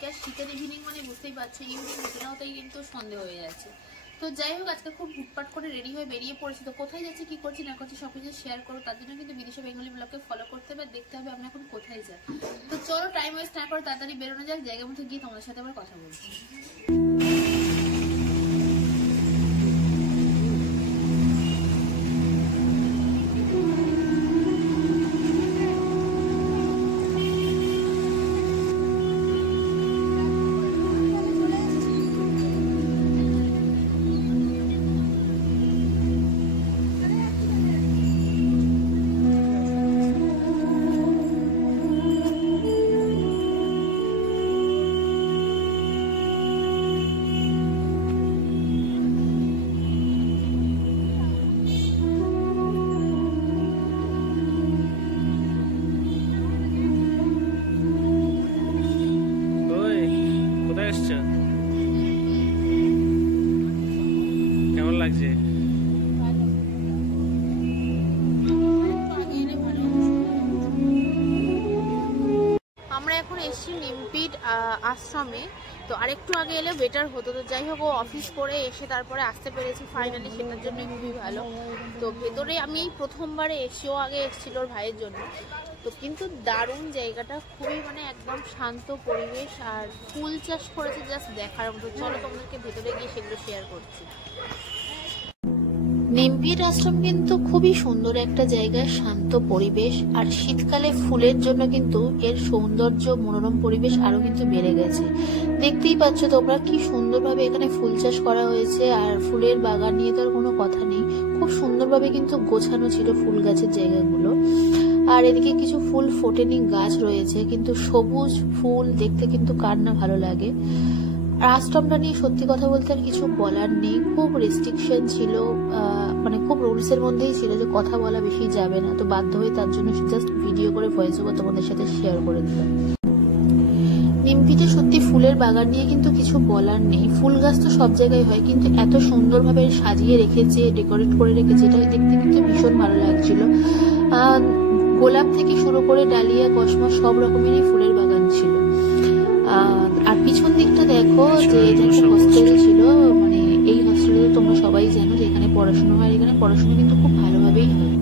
তারিখ, আর শীতের ইভিনিং মানে বুঝতেই পারছো ইভিনিং হতে না হতেই কিন্তু সন্ধে হয়ে যাচ্ছে। তো যাই হোক, আজকে খুব হুটপাট করে রেডি হয়ে বেরিয়ে পড়েছি। তো কোথায় যাচ্ছি, কি করছি না করছি সবকিছু শেয়ার করো। তার জন্য কিন্তু বিদেশে বেঙ্গলি ব্লগকে ফলো করতে হবে, দেখতে হবে আমরা এখন কোথায় যাই। তো চলো টাইম ওয়েস্ট না করে তাড়াতাড়ি বেরোনো যাক, জায়গা মতো গিয়ে তোমাদের সাথে আবার কথা বলছি। কেমন লাগছে? আমরা এখন এসেছি নিমপিট আশ্রমে। তো আরেকটু আগে এলে বেটার হতো। তো যাই হোক, ও অফিস করে এসে তারপরে আসতে পেরেছি ফাইনালি, সেটার জন্য খুবই ভালো। তো ভেতরে আমি এই প্রথমবারে এসেও, আগে এসেছিল ওর ভাইয়ের জন্য। তো কিন্তু দারুণ জায়গাটা, খুবই মানে একদম শান্ত পরিবেশ, আর ফুল চাষ করেছে জাস্ট দেখার মতো। চলো তোমাদেরকে ভেতরে গিয়ে সেগুলো শেয়ার করছি। নিমপিট আশ্রম কিন্তু খুবই সুন্দর একটা জায়গা, শান্ত পরিবেশ, আর শীতকালে ফুলের জন্য কিন্তু এর সৌন্দর্য, মনোরম পরিবেশ আরো কিন্তু বেড়ে গেছে। দেখতেই পাচ্ছ তোমরা কি সুন্দরভাবে এখানে ফুল চাষ করা হয়েছে। আর ফুলের বাগান নিয়ে তো আর কোনো কথা নেই, খুব সুন্দরভাবে কিন্তু গোছানো ছিল ফুল গাছের জায়গাগুলো। আর এদিকে কিছু ফুল ফোটেনি গাছ রয়েছে, কিন্তু সবুজ ফুল দেখতে কিন্তু কার না ভালো লাগে। আশ্রমটা নিয়ে সত্যি কথা বলতে আর কিছু বলার নেই, খুব রেস্ট্রিকশন ছিল, মানে খুব রুলস এর মধ্যেই ছিল যে কথা বলা বেশি যাবে না। তো বাধ্য হয়ে তার জন্য জাস্ট ভিডিও করে ভয়েস ওভার তোমাদের সাথে শেয়ার করে দিলাম। নিমপিটে সত্যি ফুলের বাগান নিয়ে কিন্তু কিছু বলার নেই। ফুল গাছ তো সব জায়গায় হয়, কিন্তু এত সুন্দরভাবে সাজিয়ে রেখেছে, ডেকোরেট করে রেখেছে, এটা দেখতে কিন্তু ভীষণ ভালো লাগছিল। গোলাপ থেকে শুরু করে ডালিয়া, কসমা সব রকমেরই ফুলের বাগান ছিল। আর পিছন দিকটা দেখো, যে এটা একটা হস্টেল ছিল, মানে এই হস্টেলে তোমরা সবাই জানো যে এখানে পড়াশোনা হয়। এখানে পড়াশোনা কিন্তু খুব ভালোভাবেই হয়।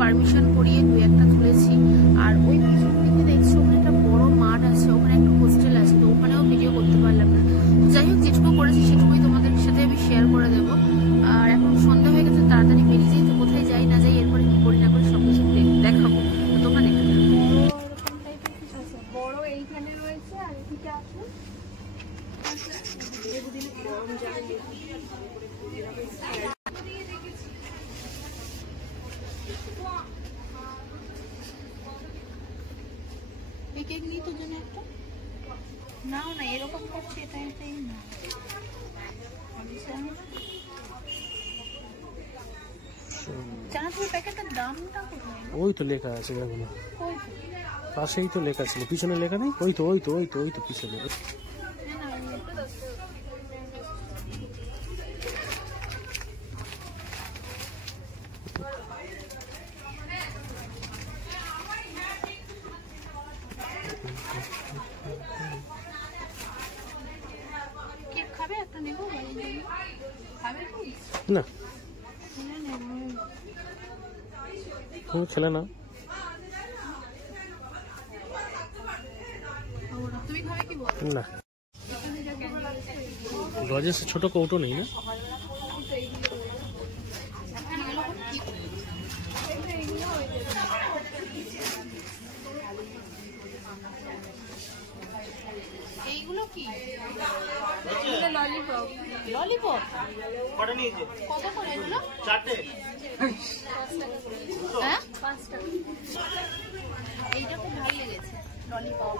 পারমিশন করিয়ে দু একটা তুলেছি। আর ওই পিছন দিকে দেখছি ওখানে একটা বড় মাঠ আছে, ওখানে একটা হোস্টেল আছে, তো ওখানেও ভিডিও করতে পারলাম না। যাই হোক, যেটুকু করেছি সেটুকুই তোমাদের সাথে আমি শেয়ার করে দেবো। আর এখন সন্ধ্যা হয়ে গেছে, তাড়াতাড়ি বেরিয়ে যাই। তো কোথায় যাই না যাই, এরপরে কি করি না করি সব কিছু দেখাবো, তো তোমরা দেখতে থাকো। বড় এইখানে রয়েছে আর এদিকে আসুন। কেক নিই তোর জন্য একটা? নাও না, এরকম করছি, এটাই না। চানাচুর প্যাকেটের দামটা কোথায়? ওই তো লেখা আছে, দেখো না পাশেই তো লেখা ছিল, পিছনে লেখা নেই? ওই তো পিছনে। কেক খাবে? একটা নেবো? খাবে কি না, তুমি খেলে না? তুমি খাবে কি বল? না, লজের ছোট কৌটো নেই না? এইগুলো কি? ললিপপ। ললিপপ কত করে এগুলো? 4টে। হ্যাঁ, 5 টাকা। এইটা খুব ভালো লেগেছে, ললিপপ।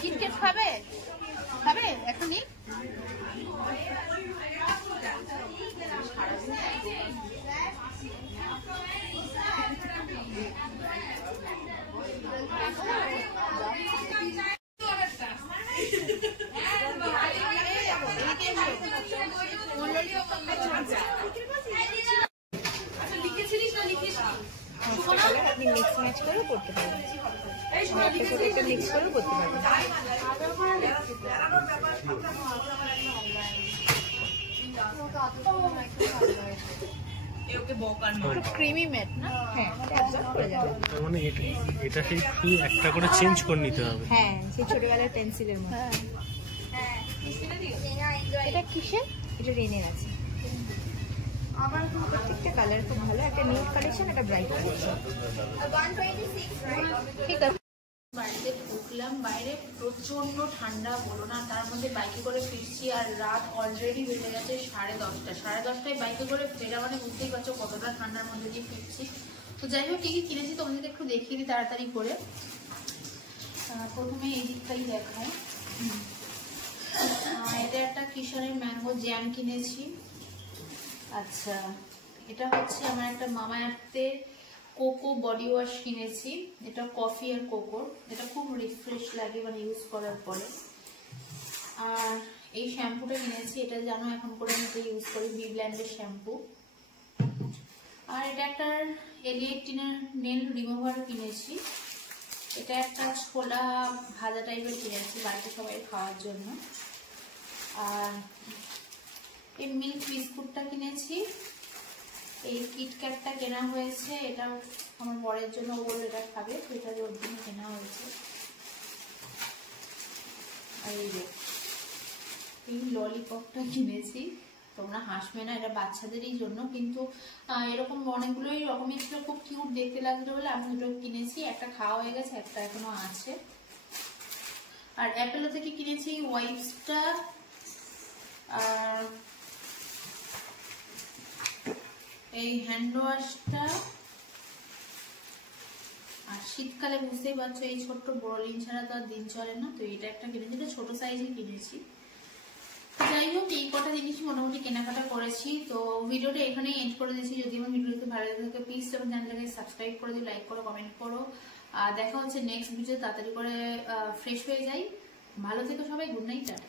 কিটক্যাট খাবে? খাবে এখনই? আপনি মিক্স ম্যাচ করেও করতে পারবেন, একটা মিক্স করেও করতে পারবেন। ক্রিমি ম্যাট না? হ্যাঁ, অ্যাবজর্ব করে যাবে। তার মানে এটা সেই শুধু একটা করে চেঞ্জ করে নিতে হবে। হ্যাঁ, সেই ছোটবেলার পেন্সিলের মতো। এটা কিসের? এটা রেনের আছে। প্রত্যেকটা কালার খুব ভালো, একটা নিউড কালেকশন, একটা ব্রাইট কালেকশন। ঠিক আছে। বাড়িতে ঢুকলাম, বাইরে প্রচন্ড ঠান্ডা, বলো না। তার মধ্যে বাইকে করে ফিরছি, আর রাত অলরেডি বেজে গেছে 10:30। 10:30টায় বাইকে করে ফেরা মানে বুঝতেই পারছো কতটা ঠান্ডার মধ্যে দিয়ে ফিরছি। তো যাই হোক, কি কি কিনেছি তোমাদের একটু দেখিয়ে দিই তাড়াতাড়ি করে। প্রথমে এই দিকটাই দেখায়। এটা একটা কিশোরের ম্যাঙ্গো জ্যাম কিনেছি। আচ্ছা, এটা হচ্ছে আমার একটা মামা আর্থের কোকো বডি ওয়াশ কিনেছি। এটা কফি আর কোকোর, এটা খুব রিফ্রেশ লাগে মানে ইউজ করার পরে। আর এই শ্যাম্পুটা কিনেছি, এটা জানো এখন করে আমি তো ইউজ করি, বি ব্ল্যান্ডের শ্যাম্পু। আর এটা একটা এলিয়েটিনের নেল রিমুভার কিনেছি। এটা একটা ছোলা ভাজা টাইপের কিনেছি বাড়িতে সবাই খাওয়ার জন্য। আর এই মিল্ক বিস্কুটটা কিনেছি। এই কিটক্যাটটা কেনা হয়েছে, এটা আমার বরের জন্য, ও বললো এটা খাবে, তো এটা ওর জন্য কেনা হয়েছে। আর এই ললিপপটা কিনেছি, তোমরা হাসবে না, এটা বাচ্চাদেরই জন্য, কিন্তু এরকম অনেকগুলোই রকমের ছিল, খুব কিউট দেখতে লাগলো বলে আমি দুটো কিনেছি। একটা খাওয়া হয়ে গেছে, একটা এখনো আছে। আর অ্যাপেলো থেকে কিনেছি ওয়াইপসটা, আর এই হ্যান্ড ওয়াশটা। আর শীতকালে বুঝতেই পারছো এই ছোট্ট বড়লিন ছাড়া তো আর দিন চলে না, তো এটা একটা কিনেছি, এটা ছোট সাইজে কিনেছি। যাই হোক, এই কটা জিনিস মোটামুটি কেনাকাটা করেছি। তো ভিডিওটা এখানেই এন্ড করে দিয়েছি। যদি আমার ভিডিওতে ভালো লাগে থাকে প্লিজ আমার চ্যানেলটাকে সাবস্ক্রাইব করে দিও, লাইক করো, কমেন্ট করো। আর দেখা হচ্ছে নেক্সট ভিডিও। তাড়াতাড়ি করে ফ্রেশ হয়ে যাই। ভালো থেকো সবাই, গুড নাইট, টাটা।